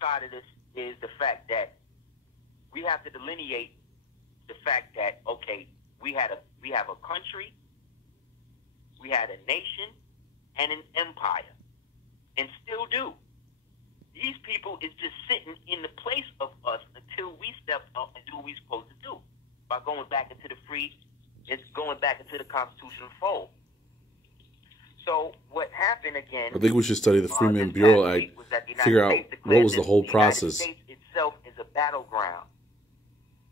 side of this is the fact that we have to delineate the fact that, okay, we have a country, we had a nation, and an empire, and still do. These people is just sitting in the place of us until we step up and do what we're supposed to do by going back into the constitutional fold. So what happened again? I think we should study the Freeman Bureau Act, figure out what was the whole process. The United States itself is a battleground,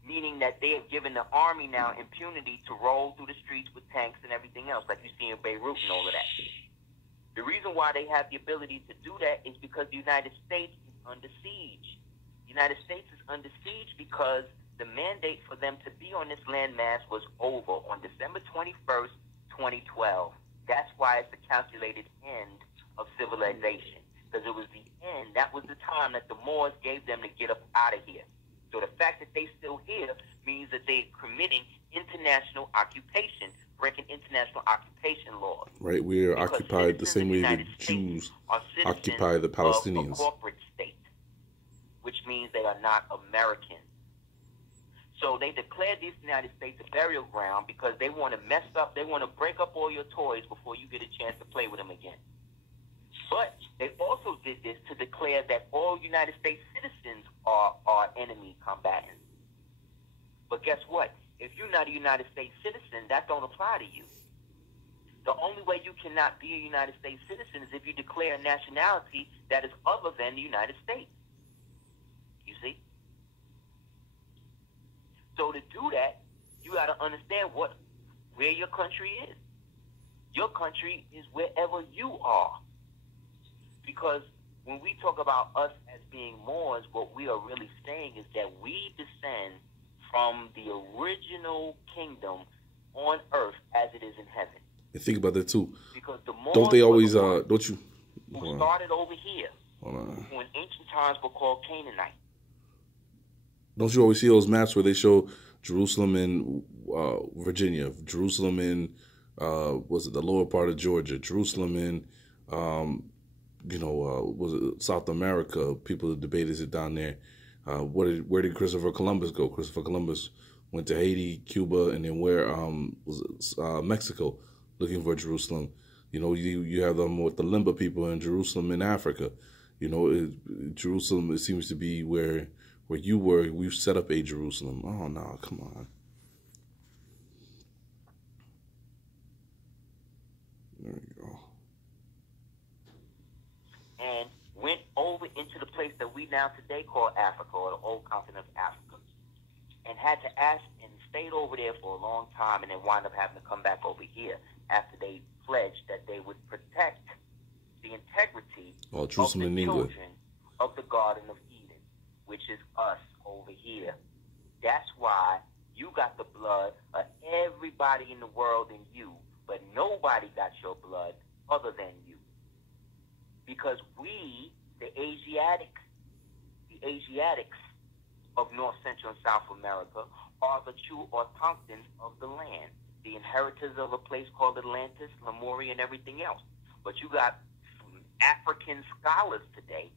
meaning that they have given the army now impunity to roll through the streets with tanks and everything else, like you see in Beirut and all of that. The reason why they have the ability to do that is because the United States is under siege. The United States is under siege because the mandate for them to be on this landmass was over on December 21st, 2012. That's why it's the calculated end of civilization, because it was the end. That was the time that the Moors gave them to get up out of here. So the fact that they still here means that they're committing international occupation, breaking international occupation laws. Right, we are occupied the same way the Jews occupy the Palestinians. Of a corporate state, which means they are not American. So they declared this United States a burial ground because they want to mess up, they want to break up all your toys before you get a chance to play with them again. But they also did this to declare that all United States citizens are enemy combatants. But guess what? If you're not a United States citizen, that don't apply to you. The only way you cannot be a United States citizen is if you declare a nationality that is other than the United States. You see? So to do that, you got to understand where your country is. Your country is wherever you are. Because when we talk about us as being Moors, what we are really saying is that we descend from the original kingdom on earth as it is in heaven. And think about that too. Because the Moors don't they always who started over here, who in ancient times were called Canaanites. Don't you always see those maps where they show Jerusalem in Virginia, Jerusalem in was it the lower part of Georgia, Jerusalem in was it South America? People debate, is it down there? Where did Christopher Columbus go? Christopher Columbus went to Haiti, Cuba, and then where was it, Mexico, looking for Jerusalem. You know, you have them with the Limba people in Jerusalem in Africa. You know, Jerusalem, it seems to be where you were. We've set up a Jerusalem. Oh no, come on. There we go. And went over into the place that we now today call Africa, or the old continent of Africa, and had to ask and stayed over there for a long time, and then wound up having to come back over here after they pledged that they would protect the integrity of the children of the Garden of Eden, which is us over here. That's why you got the blood of everybody in the world in you, but nobody got your blood other than you. Because we, the Asiatics of North, Central, and South America, are the true autochthones of the land, the inheritors of a place called Atlantis, Lemuria, and everything else. But you got African scholars today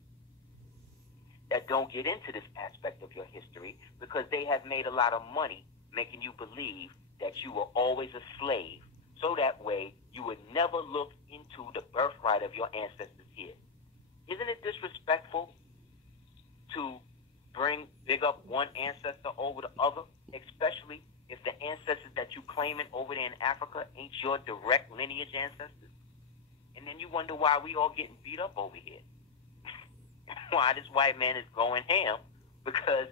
that don't get into this aspect of your history because they have made a lot of money making you believe that you were always a slave. So that way, you would never look into the birthright of your ancestors here. Isn't it disrespectful to big up one ancestor over the other, especially if the ancestors that you claiming over there in Africa ain't your direct lineage ancestors? And then you wonder why we all getting beat up over here. Why this white man is going ham, because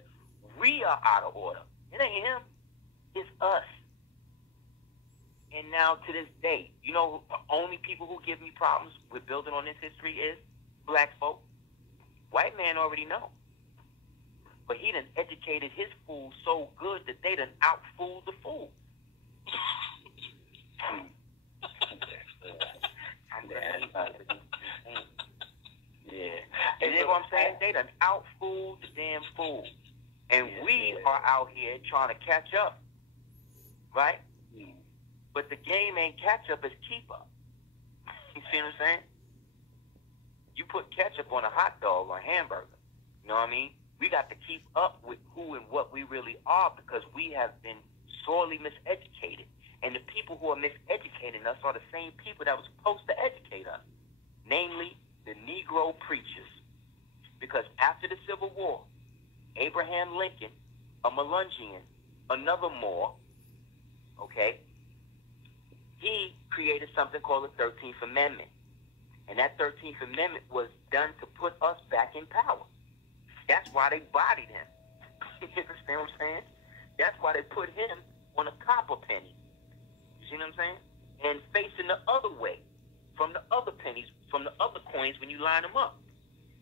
we are out of order. It ain't him, it's us. And now to this day, you know, the only people who give me problems with building on this history is black folk. White man already know. But he done educated his fools so good that they done out-fooled the fool. Yeah. And you know what I'm saying? They done out-fooled the damn fool. And we are out here trying to catch up. Right? But the game ain't catch up, it's keep up. You see what I'm saying? You put ketchup on a hot dog or a hamburger. You know what I mean? We got to keep up with who and what we really are because we have been sorely miseducated. And the people who are miseducating us are the same people that were supposed to educate us, namely the Negro preachers. Because after the Civil War, Abraham Lincoln, a Melungeon, another Moor, okay, he created something called the 13th Amendment. And that 13th Amendment was done to put us back in power. That's why they bodied him. You understand what I'm saying? That's why they put him on a copper penny. You see what I'm saying? And facing the other way, from the other pennies, from the other coins when you line them up.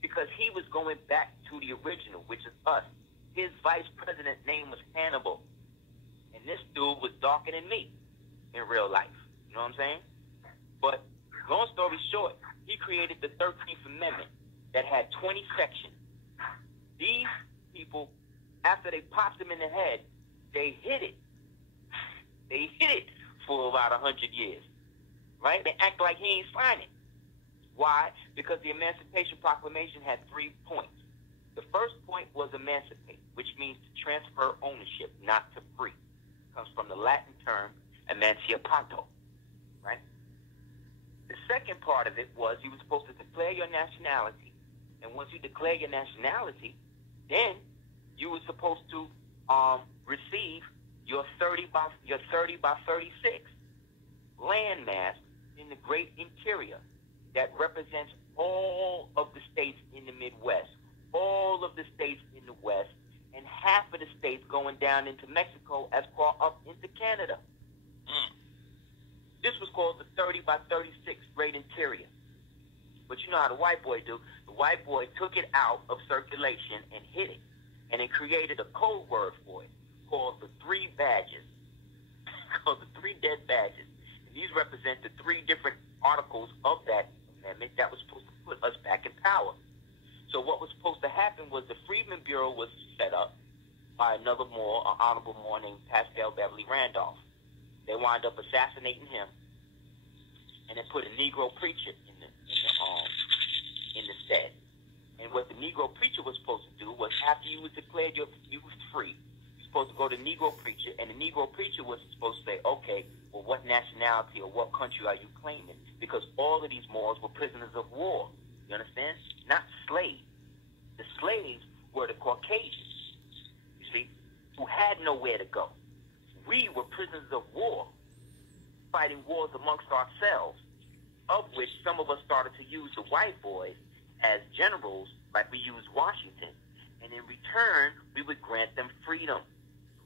Because he was going back to the original, which is us. His vice president's name was Hannibal. And this dude was darker than me in real life. You know what I'm saying? But long story short, he created the 13th Amendment that had 20 sections. These people, after they popped him in the head, they hid it. They hid it for about 100 years, right? They act like he ain't signed it. Why? Because the Emancipation Proclamation had 3 points. The first point was emancipate, which means to transfer ownership, not to free. It comes from the Latin term emancipato, right? The second part of it was you were supposed to declare your nationality, and once you declare your nationality, then you were supposed to receive your 30 by 36 landmass in the great interior that represents all of the states in the Midwest, all of the states in the West, and half of the states going down into Mexico as far up into Canada. This was called the 30 by 36 Great Interior. But you know how the white boy do. The white boy took it out of circulation and hid it. And it created a code word for it called the 3 badges. Called the 3 dead badges. And these represent the 3 different articles of that amendment that was supposed to put us back in power. So what was supposed to happen was the Freedmen Bureau was set up by another Moor, an honorable Moor named Pascal Beverly Randolph. They wound up assassinating him and then put a Negro preacher in the stead. And what the Negro preacher was supposed to do was after you was declared you was free, you're supposed to go to Negro preacher, and the Negro preacher was supposed to say, okay, well, what nationality or what country are you claiming? Because all of these Moors were prisoners of war. You understand? Not slaves. The slaves were the Caucasians, you see, who had nowhere to go. We were prisoners of war, fighting wars amongst ourselves, of which some of us started to use the white boys as generals, like we used Washington. And in return, we would grant them freedom.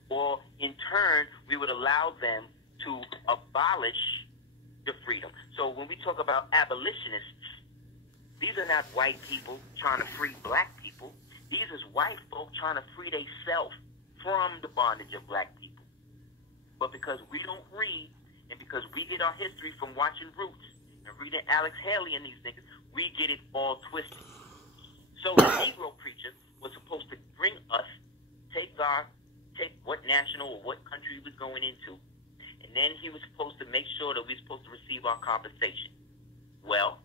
Or in turn, we would allow them to abolish the freedom. So when we talk about abolitionists, these are not white people trying to free black people. These is white folk trying to free themselves from the bondage of black people. But because we don't read, and because we get our history from watching Roots and reading Alex Haley and these niggas, we get it all twisted. So the Negro preacher was supposed to bring us, take what national or what country he was going into, and then he was supposed to make sure that we were supposed to receive our compensation. Well,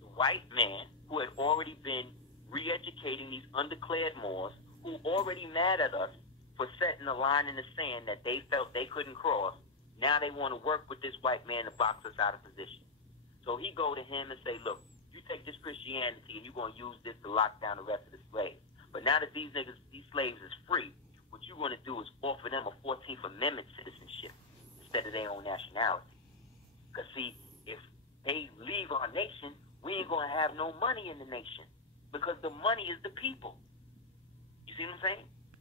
the white man who had already been re-educating these undeclared Moors, who already mad at us for setting a line in the sand that they felt they couldn't cross, now they want to work with this white man to box us out of position. So he go to him and say, look, you take this Christianity and you're going to use this to lock down the rest of the slaves. But now that these slaves is free, what you're going to do is offer them a 14th Amendment citizenship instead of their own nationality. Because, see, if they leave our nation, we ain't going to have no money in the nation because the money is the people. You see what I'm saying?